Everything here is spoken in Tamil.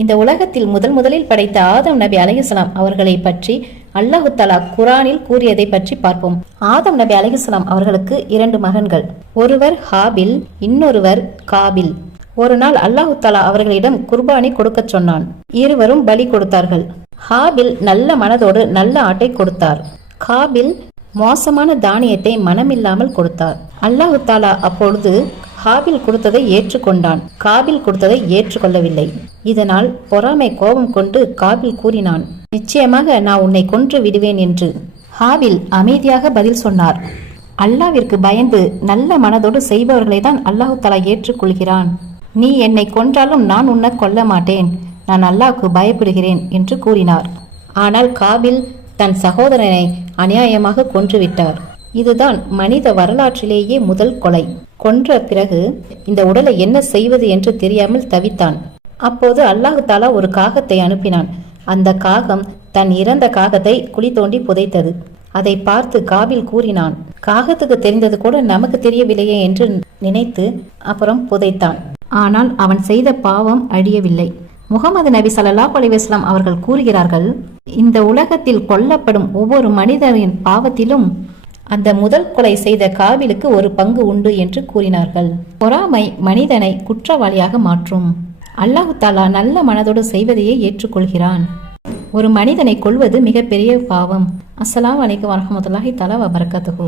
இந்த உலகத்தில் முதலில் படைத்த ஆதம் நபி அலைஹிஸ்ஸலாம் அவர்களை பற்றி அல்லாஹு தஆலா குர்ஆனில் கூறியதை பற்றி பார்ப்போம். ஆதம் நபி அலைஹிஸ்ஸலாம் அவர்களுக்கு 2 மகன்கள். ஒருவர் ஹாபில், இன்னொருவர் காபில். ஒரு நாள் அல்லாஹு தஆலா அவர்களிடம் குர்பானி கொடுக்க சொன்னான். இருவரும் பலி கொடுத்தார்கள். ஹாபில் நல்ல மனதோடு நல்ல ஆட்டை கொடுத்தார். காபில் மோசமான தானியத்தை மனமில்லாமல் கொடுத்தார். அல்லாஹு தஆலா அப்பொழுது ஹாபில் கொடுத்ததை ஏற்றுக்கொண்டான். காபில் கொடுத்ததை ஏற்றுக்கொள்ளவில்லை. இதனால் பொறாமை கோபம் கொண்டு காபில் கூறினான், நிச்சயமாக நான் உன்னை கொன்று விடுவேன் என்று. ஹாபில் அமைதியாக பதில் சொன்னார், அல்லாவிற்கு பயந்து நல்ல மனதோடு செய்பவர்களை தான் அல்லாஹு தஆலா ஏற்றுக்கொள்கிறான். நீ என்னை கொன்றாலும் நான் உன்னை கொல்ல மாட்டேன், நான் அல்லாஹ்வுக்கு பயப்படுகிறேன் என்று கூறினார். ஆனால் காபில் தன் சகோதரனை அநியாயமாக கொன்றுவிட்டார். இதுதான் மனித வரலாற்றிலேயே முதல் கொலை. கொன்ற பிறகு இந்த உடலை என்ன செய்வது என்று தெரியாமல் தவித்தான். அப்போது அல்லாஹு தஆலா ஒரு காகத்தை அனுப்பினான். அந்த காகம் தன் இறந்த காகத்தை குழி தோண்டி புதைத்தது. அதை பார்த்து காபில் கூறினான், காகத்துக்கு தெரிந்தது கூட நமக்கு தெரியவில்லையே என்று நினைத்து அப்புறம் புதைத்தான். ஆனால் அவன் செய்த பாவம் அழியவில்லை. முகமது நபி ஸல்லல்லாஹு அலைஹி வஸல்லம் அவர்கள் கூறுகிறார்கள், இந்த உலகத்தில் கொல்லப்படும் ஒவ்வொரு மனிதரின் பாவத்திலும் அந்த முதல் கொலை செய்த காபிலுக்கு ஒரு பங்கு உண்டு என்று கூறினார்கள். பொறாமை மனிதனை குற்றவாளியாக மாற்றும். அல்லாஹு தஆலா நல்ல மனதோடு செய்வதையே ஏற்றுக்கொள்கிறான். ஒரு மனிதனை கொல்வது மிகப்பெரிய பாவம். அஸ்ஸலாமு அலைக்கும் வரஹ்மத்துல்லாஹி தஆலா வபரகாத்துஹு.